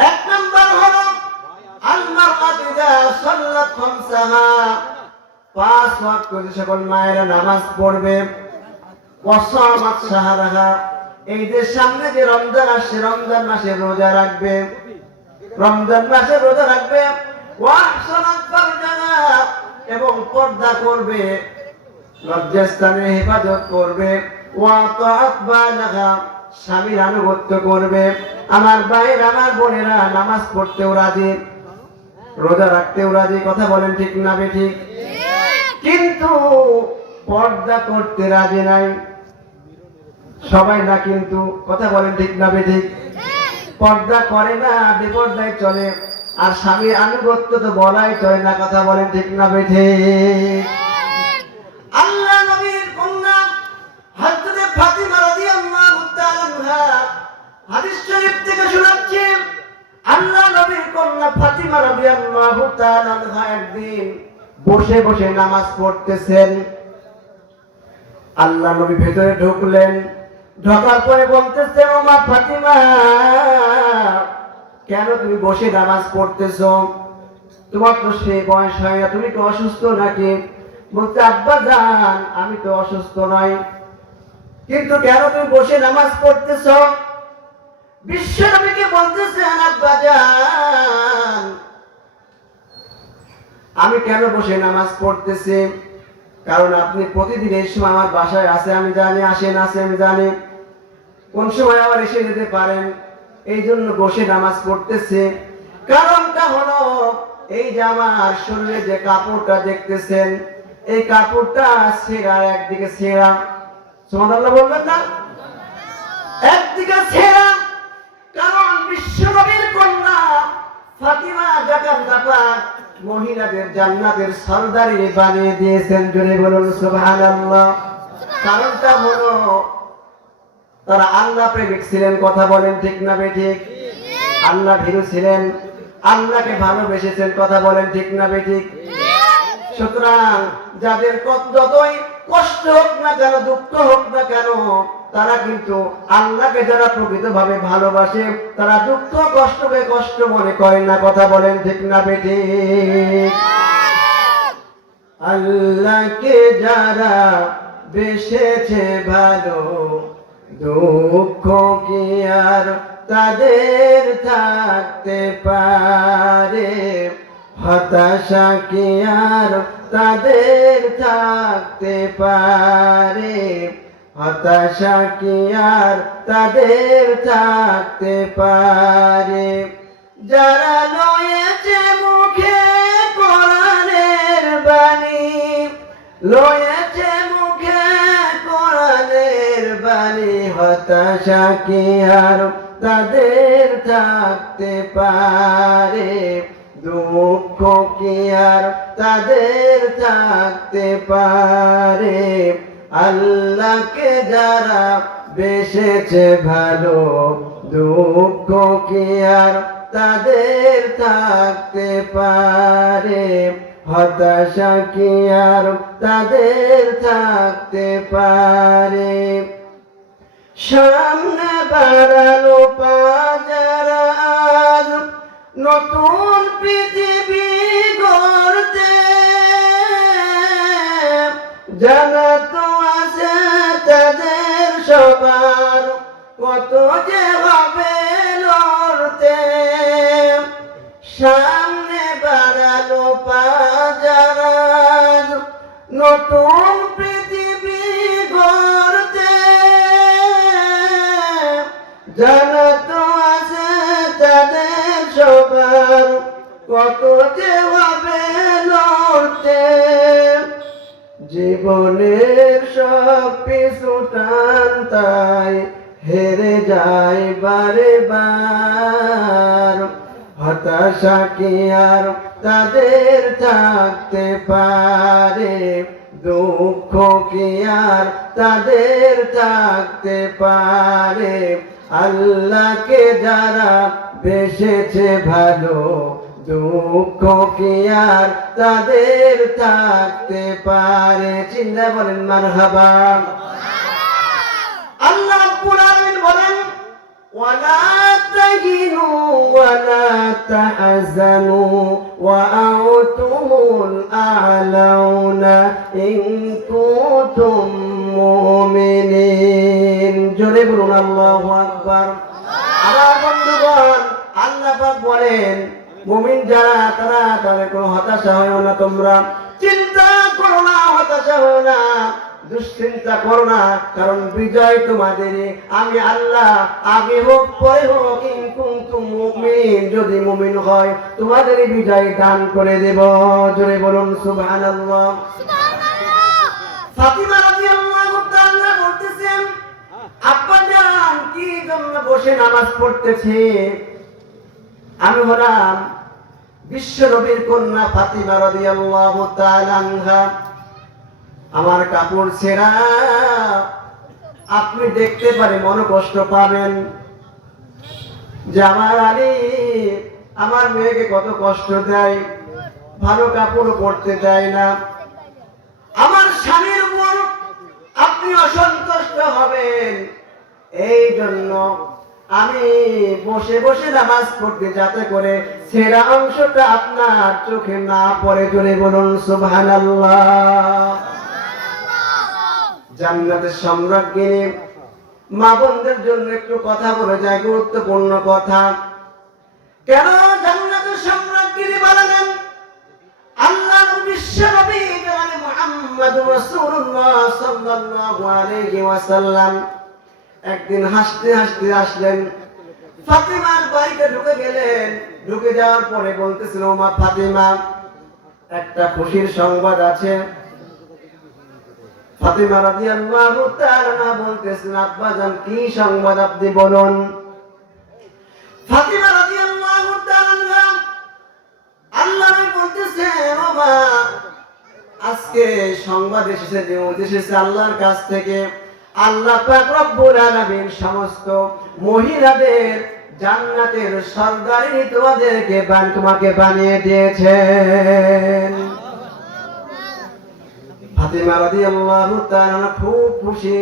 এক নাম্বার হলো আল-মারআতু ইযা সাল্লাত খামসাহা, 5 ওয়াক্ত যে সকল মায়েরা নামাজ পড়বে, ওয়াসামাত শাহরাহা, এই যে সামনে যে রমজান আসছে, রমজান মাসে রোজা রাখবে, রমজান মাসে রোজা রাখবে, ওয়াহসানাত ফারজাহা, এবং পর্দা করবে, লজ্জাস্থানে হেফাজত করবে, ওয়াতাআত বালাহা, স্বামীর আনুগত্য করবে। আমার ভাইয়ের, আমার বোনেরা নামাজ পড়তেও রাজি, রোজা রাখতেও রাজি। কথা বলেন ঠিক না বেঠিক? কিন্তু পর্দা করতে রাজি নাই সবাই না। কিন্তু কথা বলেন ঠিক না বেঠিক? পর্দা করে না, বেপর্দায় চলে। আর স্বামীর আনুগত্য তো বলাই চলে না। কথা বলেন ঠিক না বেঠিক? আল্লাহ নবীর কন্যা হযরত ফাতিমা রাদিয়াল্লাহু তাআলা আনহা হাদিস শরীফ থেকে শোনাচ্ছি, আল্লাহ নবীর কন্যা ফাতিমা রাদিয়াল্লাহু তাআলা আনহা একদিন বসে বসে নামাজ পড়তেছেন। আল্লাহ নবী ভেতরে ঢুকলেন, ঢোকার পরে বলতেছেন, ও মা ফাতিমা, কেন তুমি বসে নামাজ পড়তেছো? তোমার তো সেই বয়স হয় না, তুমি কি অসুস্থ নাকি? বলতে, আব্বা জান, আমি তো অসুস্থ নই, কিন্তু কেন তুমি বসে নামাজ পড়তেছো? বিশ্ব নবীকে বলতেছেন, আব্বা জান, আমি কেন বসে নামাজ পড়তেছি? কারণ আপনি প্রতিদিন এই সময় আমার বাসায় আসে আমি জানি, আসেন আসে আমি জানি, কোন সময় আবার এসে যেতে পারেন, এই জন্য বসে নামাজ পড়তেছে। কারণটা হলো এই যে আমার শরীরে যে কাপড়টা দেখতেছেন, এই কাপড়টা ছেঁড়া, একদিকে ছেঁড়া। সুবহানাল্লাহ বলবেন না? একদিকে ছেঁড়া, কারণ বিশ্বনবীর কন্যা ফাতিমা জাকারিয়া মহিলাদের জান্নাতের সরদারি বানিয়ে দিয়েছেন। জোরে বলুন সুবহানাল্লাহ। কারণটা হলো তারা আল্লাহ প্রেমিক ছিলেন। কথা বলেন ঠিক না বেঠিক? আল্লাহ ভীরু ছিলেন, আল্লাহকে ভালোবেসেছেন। কথা বলেন ঠিক না বেঠিক? সুতরাং যাদের যতই কষ্ট হোক না কেন, দুঃখ হোক না কেন, তারা কিন্তু আল্লাহকে যারা প্রকৃতভাবে ভালোবাসে, তারা দুঃখ কষ্টকে কষ্ট মনে করে না। কথা বলেন ঠিক না বেঠিক? আল্লাহকে যারা বেসেছে ভালো, দুঃখ কি আর তাদের থাকতে পারে? হতাশা কি আর তাদের থাকতে পারে? হতাশা কি আর তাদের থাকতে পারে? যারা লয়েছে মুখে কোরআনের বাণী, লয়েছে মুখে কোরআনের বাণী, হতাশা কি আর তাদের থাকতে পারে? দুঃখ কি আর তাদের থাকতে পারে? আল্লাহকে যারা বেসেছে ভালো, দুঃখ কি আর তাদের থাকতে পারে? হতাশা কি আর তাদের থাকতে পারে? সামনে বাড়ালো পাজারা আজ নতুন পৃথিবী গড়তে, জানা তো আছে তাদের সবার কত যে হবে লড়তে, সামনে বাড়ালো পাজার নতুন পৃথিবী গড়তে। জানা তো আছে তাদের সবার কত যে হবে লড়তে, জীবনের সব কিছু টান তাই হেরে যায় বারে বার। হতাশা কি আর তাদের থাকতে পারে, দুঃখ কি আর তাদের থাকতে পারে। আল্লাহকে যারা বেসেছে ভালো, দুঃখ কি আর তাদের থাকতে পারে। চিন্তা বলেন মারহাবা। আল্লাহ রাব্বুল আলামিন বলেন ওয়ালা তাহিনু ওয়ালা তাহজানু ওয়া আনতুমুল আ'লাউনা ইন কুনতুম মুমিনিন। জোরে বলুন আল্লাহু আকবার। আমার বন্ধুগণ, আল্লাহ পাক বলেন মুমিন যারা তারা তাদের কোনো হতাশা হয় না, তোমরা চিন্তা করো না, হতাশা হয় না, দুশ্চিন্তা করো না, কারণ বিজয় তোমাদেরই। আমি আল্লাহ আগে হোক পরে হোক, ইন কুনতুম মুমিনিন, যদি মুমিন হয় তোমাদেরই বিজয় দান করে দেব। জোরে বলুন সুবহানাল্লাহ। ফাতিমা রাদিয়াল্লাহু তাআলা বলতেছেন, আব্বা জান কি জন্য বসে নামাজ পড়তেছে? আমি হলাম বিশ্ব নবীর কন্যা ফাতিমা রাদিয়াল্লাহু তাআলা আনহা। আমার কাপড় ছেঁড়া, আপনি দেখতে পারে মনে কষ্ট পাবেন যে আমার আলী আমার মেয়েকে কত কষ্ট দেয়, ভালো কাপড় পরতে দেয় না। আমার স্বামীর উপর আপনি অসন্তুষ্ট হবেন, এই জন্য আমি বসে বসে নামাজ পড়তে, যাতে করে ছেঁড়া অংশটা আপনার চোখে না পড়ে। জোরে বলুন সুবহানাল্লাহ। জান্নাতের সম্রাজ্ঞী মা বোনদের জন্য একটু কথা বলে যায়, গুরুত্বপূর্ণ কথা। কেন জান্নাতের সম্রাজ্ঞী বলেন? আল্লাহ বিশ্ব নবী জনাবে মুহাম্মদুর রাসূলুল্লাহ সাল্লাল্লাহু আলাইহি ওয়াসাল্লাম একদিন হাসতে হাসতে আসলেন, ফাতিমার বাড়িতে ঢুকে গেলেন। ঢুকে যাওয়ার পরে বলতেছিল, মা ফাতিমা, একটা খুশির সংবাদ আছে। ফাতিমা রাদিয়াল্লাহু তাআলা বলতেছেন, আব্বা জান কি সংবাদ আপনি বলুন। ফাতিমা রাদিয়াল্লাহু তাআলা আল্লাহ বলতেছেন, ও মা, আজকে সংবাদ এসেছে, নিউজ এসেছে আল্লাহর কাছ থেকে। আল্লাহ পাক রব্বুল আলামিন সমস্ত মহিলাদের জান্নাতের সরদারিনী তোমাকে বানিয়ে দিয়েছেন। ফাতিমা রাদিয়াল্লাহু তাআলা খুব খুশি।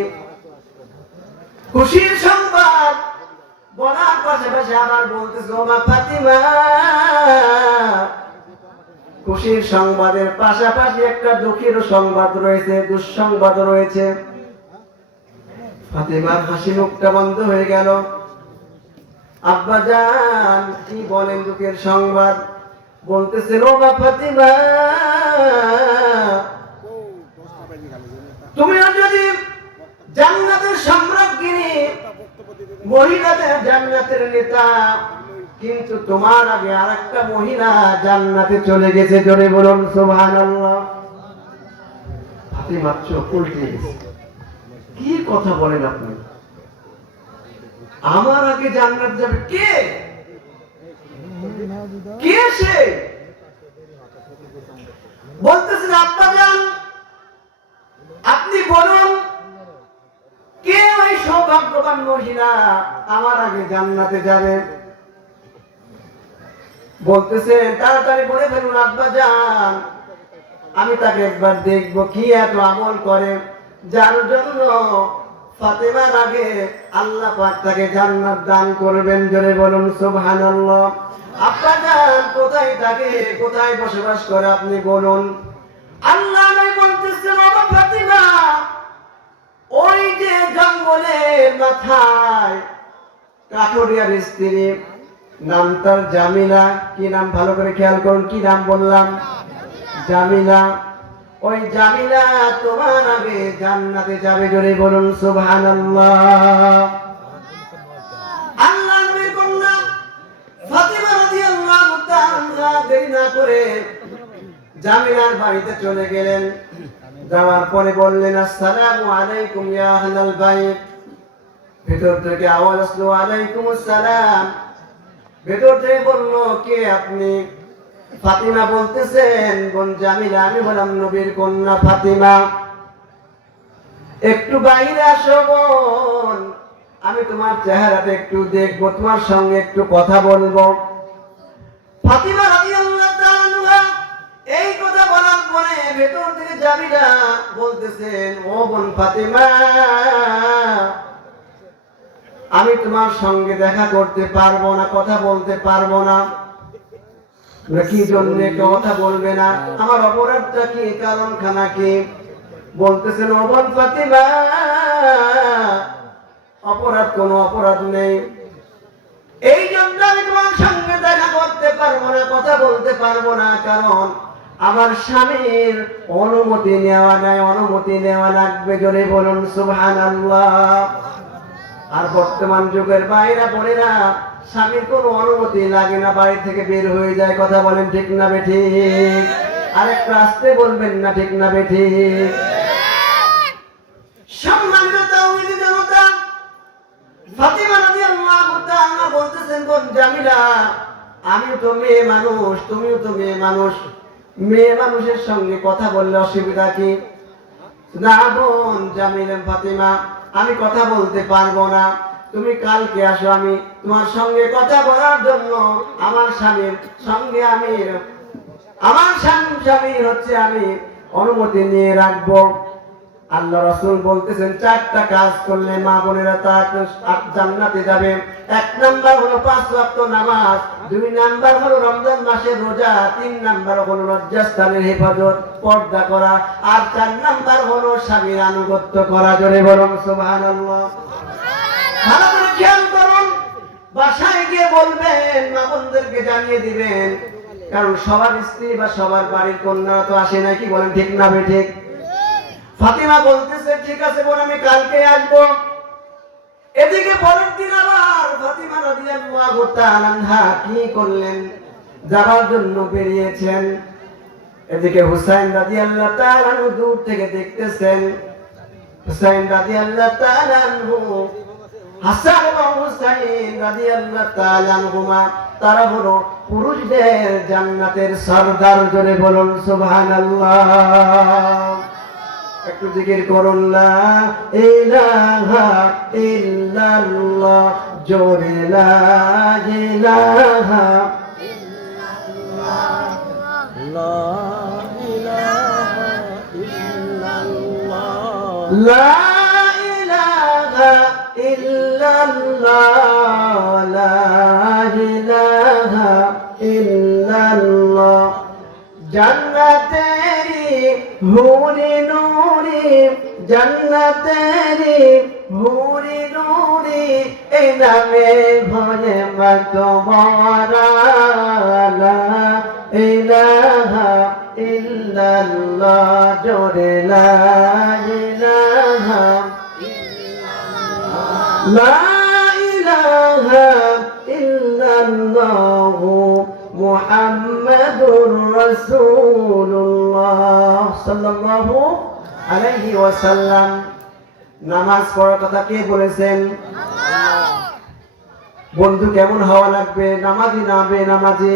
খুশির সংবাদ বলার পাশাপাশি আবার বলতেছে, ও মা ফাতিমা, খুশির সংবাদের পাশাপাশি একটা দুঃখের সংবাদ রয়েছে, দুঃসংবাদ রয়েছে। ফাতিমার হাসি মুখটা বন্ধ হয়ে গেল। আব্বা জান কি বলেন দুঃখের সংবাদ? বলতেছেন, ও মা ফাতিমা, তুমিও যদি জান্নাতের সম্রাজ্ঞী, মহিলাদের জান্নাতের নেতা, কিন্তু তোমার আগে আরেকটা মহিলা জান্নাতে চলে গেছে। জোরে বলুন সুবহানাল্লাহ। ফাতিমা চোখ উল্টে গেছে। কি কথা বলেন আপনি? আমার আগে জান্নাত যাবে কে? কে সে? বলতেছেন, আব্বা জান আপনি বলুন, কে ওই সৌভাগ্যবান মহিলা আমার আগে জান্নাতে যাবে? বলতেছেন, তাড়াতাড়ি বলে ফেলুন আব্বা জান, আমি তাকে একবার দেখবো, কি এত আমল করে যার জন্য ফাতেমার আগে আল্লাহ পাক তাকে জান্নাত দান করবেন। জোরে বলুন সুবহানাল্লাহ। আব্বা জান কোথায় থাকে, কোথায় বসবাস করে আপনি বলুন। আল্লাহ নবী বলতেছেন, ও ফাতিমা, ওই যে জঙ্গলের মাথায় কাঠুরিয়ার স্ত্রী, নাম তার জামিলা। কি নাম? ভালো করে খেয়াল করুন, কি নাম বললাম? জামিলা। ওই জামিলা তোমার আগে জান্নাতে যাবে, জোরে বলুন সুবহানাল্লাহ। আল্লাহ নবীর কন্যা ফাতিমা রাদিয়াল্লাহু তাআলা দেরি না করে জামিলার বাড়িতে চলে গেলেন। যাওয়ার পরে বললেন, আসসালামু আলাইকুম ইয়া আহলাল বাইত। ভেতর থেকে আওয়াজ আসলো, ওয়ালাইকুমুস সালাম। ভেতর থেকে বলল, কে আপনি? ফাতিমা বলতেছেন, বোন জামিলা, আমি হলাম নবীর কন্যা ফাতিমা। একটু বাইরে আসো বোন, আমি তোমার চেহারাটা একটু দেখবো, তোমার সঙ্গে একটু কথা বলবো। ফাতিমা রাদিয়াল্লাহু তাআলা এই কথা বলার পরে ভেতর থেকে জামিলা বলতেছেন, ও বোন ফাতিমা, আমি তোমার সঙ্গে দেখা করতে পারবো না, কথা বলতে পারবো না। কি জন্য কথা বলবে না? আমার অপরাধটা কি? কারণ খানা কি? বলতেছেন, ও বোন ফাতিমা, অপরাধ কোনো অপরাধ নেই, এই জন্য আমি তোমার সঙ্গে দেখা করতে পারবো না, কথা বলতে পারবো না। কারণ আমার স্বামীর অনুমতি নেওয়া নাই, অনুমতি নেওয়া লাগবে, জোরে বলুন সুবহানাল্লাহ। আর বর্তমান যুগের বাইরা বোনেরা, স্বামীর কোনো অনুমতি লাগে না, বাড়ি থেকে বের হয়ে যায়। কথা বলেন ঠিক না বেঠিক? আরেকটা আসতে বলবেন না, ঠিক না বেঠিক? সম্মানিত তাওহীদি জনতা, ফাতিমা রাদিয়াল্লাহু তাআলা বলতেছেন, বোন জামিলা, আমিও তো মেয়ে মানুষ, তুমিও তো মেয়ে মানুষ, মেয়ে মানুষের সঙ্গে কথা বললে অসুবিধা কি? না বোন জামিলা, ফাতিমা, আমি কথা বলতে পারবো না, তুমি কালকে আসো, আমি তোমার সঙ্গে কথা বলার জন্য আমার স্বামীর সঙ্গে আমার স্বামীর আমি অনুমতি নিয়ে রাখবো। আল্লাহ রাসূল বলতেছেন, চারটা কাজ করলে মা বোনেরা তার জান্নাতে যাবে। এক নাম্বার হলো 5 ওয়াক্ত নামাজ, 2 নাম্বার হলো রমজান মাসের রোজা, 3 নাম্বার হলো লজ্জাস্থানের হেফাজত, পর্দা করা, আর 4 নাম্বার হলো স্বামীর আনুগত্য করা। জোরে বলুন সুবহানাল্লাহ। ভালো করে খেয়াল করুন, বাসায় গিয়ে বলবেন, মা বোনদেরকে জানিয়ে দিবেন, কারণ সবার স্ত্রী বা সবার বাড়ির কন্যা তো আসে না। কি বলেন ঠিক না বেঠিক? ফাতিমা বলতেছে, ঠিক আছে বোন, আমি কালকে আসবো। এদিকে পরের দিন আবার ফাতিমা রাদিয়াল্লাহু তাআলা কি করলেন? যাবার জন্য বেরিয়েছেন। এদিকে হুসাইন রাদিয়াল্লাহু তাআলা দূর থেকে দেখতেছেন। হুসাইন রাদিয়াল্লাহু তাআলা, হাসান এবং হুসাইন রাদিয়াল্লাহু তাআলা আনহুমা, তারা হলো পুরুষদের জান্নাতের সরদার। জোরে বলুন সুবহানাল্লাহ। একটু জিকির করুন, লা ইলাহা ইল্লাল্লাহ, জোরে লা ইলাহা ইল্লাল্লাহ, লা ইলাহা ইল্লাল্লাহ, লা ইলাহা ইল্লাল্লাহ, লা ইলাহা ইল্লাল্লাহ। জান্নাতেরি হুরি নুরি, জান্নাতেরি হুরি নুরি, এই নামে ভরে মাতোয়ারা, লা ইলাহা ইল্লাল্লাহ, জোরে লা ইলাহা ইল্লাল্লাহ, লা ইলাহা ইল্লাল্লাহ, মুহাম্মাদুর রাসূলুল্লাহ সাল্লাল্লাহু আলাইহি ওয়াসাল্লাম। নামাজ পড়ার কথা কে বলেছেন? আল্লাহ। বন্ধু কেমন হওয়া লাগবে? নামাজি না বেনামাজি?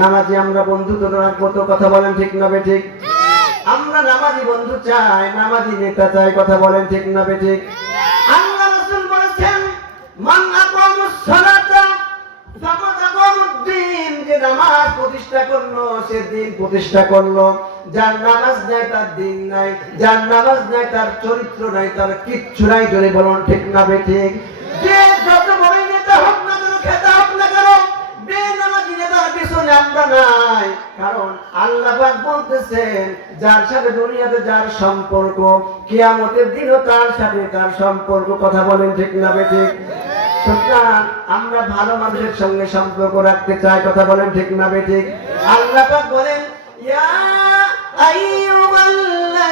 নামাজি আমরা বন্ধু তো রাখবো তো। কথা বলেন ঠিক না বেঠিক? আমরা নামাজি বন্ধু চাই, নামাজি নেতা চাই। কথা বলেন ঠিক না বেঠিক? আল্লাহ রাসূল বলেছেন, মান আকামাস সালাতা ফাকাদ আকামুদ্দিন, যে নামাজ প্রতিষ্ঠা করলো সে দিন প্রতিষ্ঠা করলো। যার নামাজ নাই তার দিন নাই, যার নামাজ নাই তার চরিত্র নাই, তার কিচ্ছু নাই। জোরে বলুন ঠিক না বেঠিক? যে যত বড় নেতা হোক না কেন, খেতা হোক না কেন, বেনামাজি নেতার পিছনে আমরা নাই, কারণ আল্লাহ পাক বলতেছেন যার সাথে দুনিয়াতে যার সম্পর্ক কিয়ামতের দিনও তার সাথে তার সম্পর্ক। কথা বলেন ঠিক না বেঠিক? সুতরাং আমরা ভালো মানুষের সঙ্গে সম্পর্ক রাখতে চাই। কথা বলেন ঠিক না বেঠিক? আল্লাহ পাক বলেন ইয়া আইয়ুহাল্লাযীনা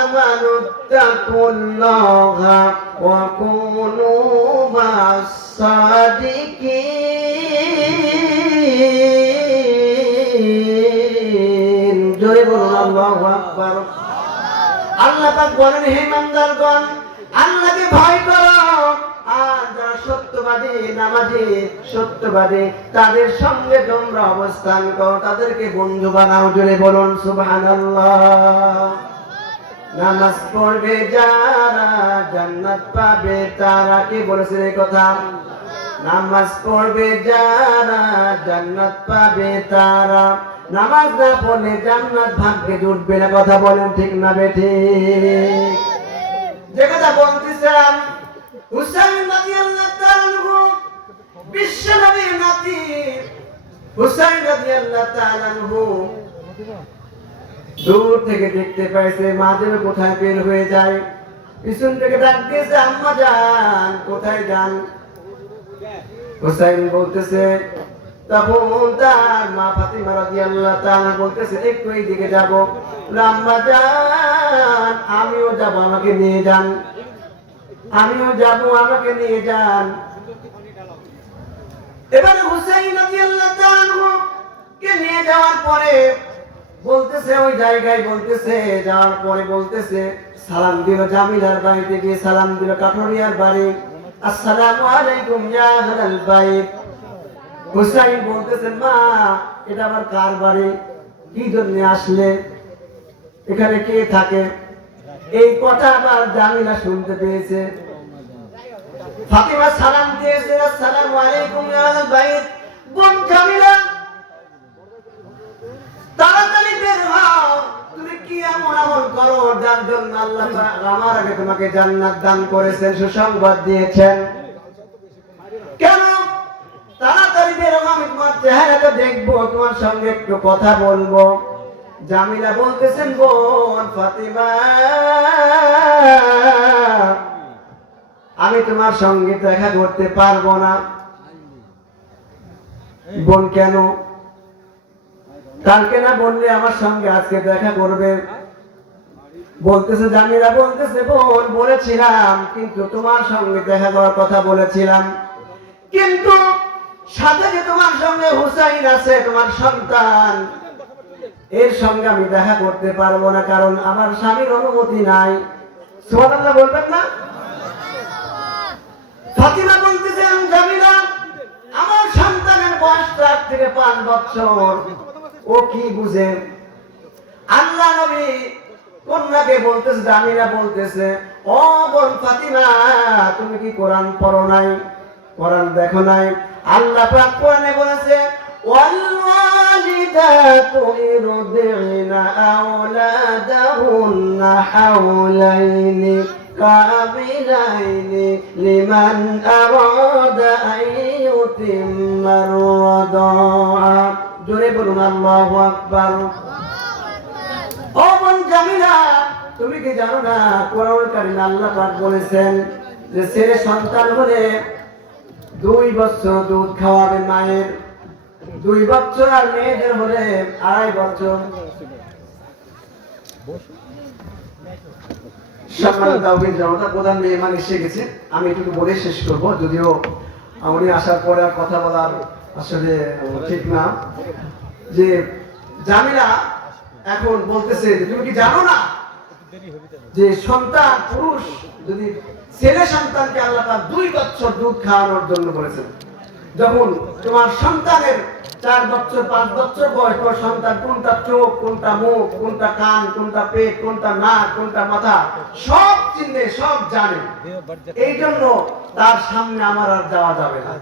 আমানু তাকুল্লাহা ওয়া কুনু মা'আস সাদিকিন। জোরে বলুন আল্লাহু আকবার। আল্লাহ পাক বলেন হে ইমানদারগণ, আল্লাহকে ভয় করো, আর যারা সত্যবাদী নামাজি সত্যবাদী তাদের সঙ্গে তোমরা অবস্থান করো, তাদেরকে বন্ধু বানাও। জোরে বলুন সুবহানাল্লাহ। নামাজ পড়বে যারা জান্নাত পাবে তারা। কে বলেছে এই কথা? নামাজ পড়বে যারা জান্নাত পাবে তারা। নামাজ না পড়লে জান্নাত ভাগ্যে জুটবে না। কথা বলেন ঠিক না বেঠিক? যে কথা বলতেছিলাম, হুসাইন রাদিয়াল্লাহু তাআলা আনহু বিশ্ব নবীর নাতি হুসাইন রাদিয়াল্লাহু তাআলা আনহু দূর থেকে দেখতে পাইছে মা যেন কোথায় বের হয়ে যায়। পিছন থেকে ডাক দিয়েছে আম্মা জান কোথায় যান? হুসাইন বলতেছে, তখন তার মা ফাতিমা রাদিয়াল্লাহু তাআলা বলতেছে একটু এই দিকে যাব। আম্মা জান আমিও যাব, আমাকে নিয়ে যান। আমিও যাব, আমাকে নিয়ে যান। এবারে হুসাইন রাদিয়াল্লাহু তাআলা কে নিয়ে যাওয়ার পরে বলতেছে ওই জায়গায় বলতেছে যাওয়ার পরে বলতেছে সালাম দিল জামিলার বাড়িতে গিয়ে সালাম দিল কাঠুরিয়ার বাড়ি। আসসালামু আলাইকুম ইয়া আহলাল বাইত। হুসাইন বলতেছে মা এটা আবার কার বাড়ি? কি জন্য আসলে? এখানে কে থাকে? এই কথা আবার জামিলা শুনতে পেয়েছে। ফাতিমা সালাম দিয়েছে আসসালামু আলাইকুম ইয়া আহলাল বাইত। বোন জামিলা তাড়াতাড়ি বের হও, তুমি কি এমন আমল করো যার জন্য আল্লাহ আমার আগে তোমাকে জান্নাত দান করেছেন, সুসংবাদ দিয়েছেন? কেন তাড়াতাড়ি বের হও, আমি তোমার চেহারাটা দেখবো, তোমার সঙ্গে একটু কথা বলবো। জামিলা বলতেছেন বোন ফাতিমা আমি তোমার সঙ্গে দেখা করতে পারবো না। বোন কেন? কালকে না বললে আমার সঙ্গে আজকে দেখা করবে। বলতেছে জামিলা বলতেছে বোন বলেছিলাম, কিন্তু তোমার সঙ্গে দেখা করার কথা বলেছিলাম, কিন্তু সাথে যে তোমার সঙ্গে হুসাইন আছে তোমার সন্তান, এর সঙ্গে আমি দেখা করতে পারবো না, কারণ আমার স্বামীর অনুমতি নাই। সুবহানাল্লাহ বলবেন না? ফাতিমা বলতেছেন জামিলা আমার সন্তানের বয়স 4 থেকে 5 বছর, ও কি বুঝে? আল্লাহ নবী কন্যাকে বলতেছে জামিলা বলতেছে ও বোন ফাতিমা তুমি কি কোরআন পড়ো নাই? কোরআন দেখো নাই? আল্লাহ পাক কোরআনে বলেছে ওয়াল ওয়ালিদাতু ইরদি'না আওলাদাহুন্না হাওলাইনি কাবিলাইনি লিমান আরাদা আন ইউতিম্মার রাদা'a। জোরে বলুন আল্লাহু আকবার। ও বোন জামিলা তুমি কি জানো না কোরআনুল কারীমে আল্লাহ পাক বলেছেন যে ছেলে সন্তান হলে 2 বছর দুধ খাওয়াবে মায়ের, 2 বছর, আর মেয়েদের হলে 2.5 বছর। সম্মানিত তাওহীদ জনতা, প্রধান মেহমান এসে গেছে, আমি একটু বলে শেষ করব, যদিও উনি আসার পরে আর কথা বলার আসলে ঠিক না। যে জামিলা এখন বলতেছে তুমি কি জানো না যে সন্তান পুরুষ যদি ছেলে সন্তানকে আল্লাহ পাক 2 বছর দুধ খাওয়ানোর জন্য বলেছেন, যখন তোমার সন্তানের 4 বছর 5 বছর বয়স, তোমার সন্তান কোনটা চোখ, কোনটা মুখ, কোনটা কান, কোনটা পেট, কোনটা নাক, কোনটা মাথা সব চিনে, সব জানে। এই জন্য তার সামনে আমার আর যাওয়া যাবে না,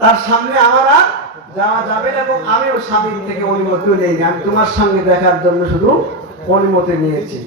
তার সামনে আমার আর যাওয়া যাবে না। এবং আমিও স্বামীর থেকে অনুমতি নেইনি, আমি তোমার সঙ্গে দেখার জন্য শুধু অনুমতি নিয়েছি।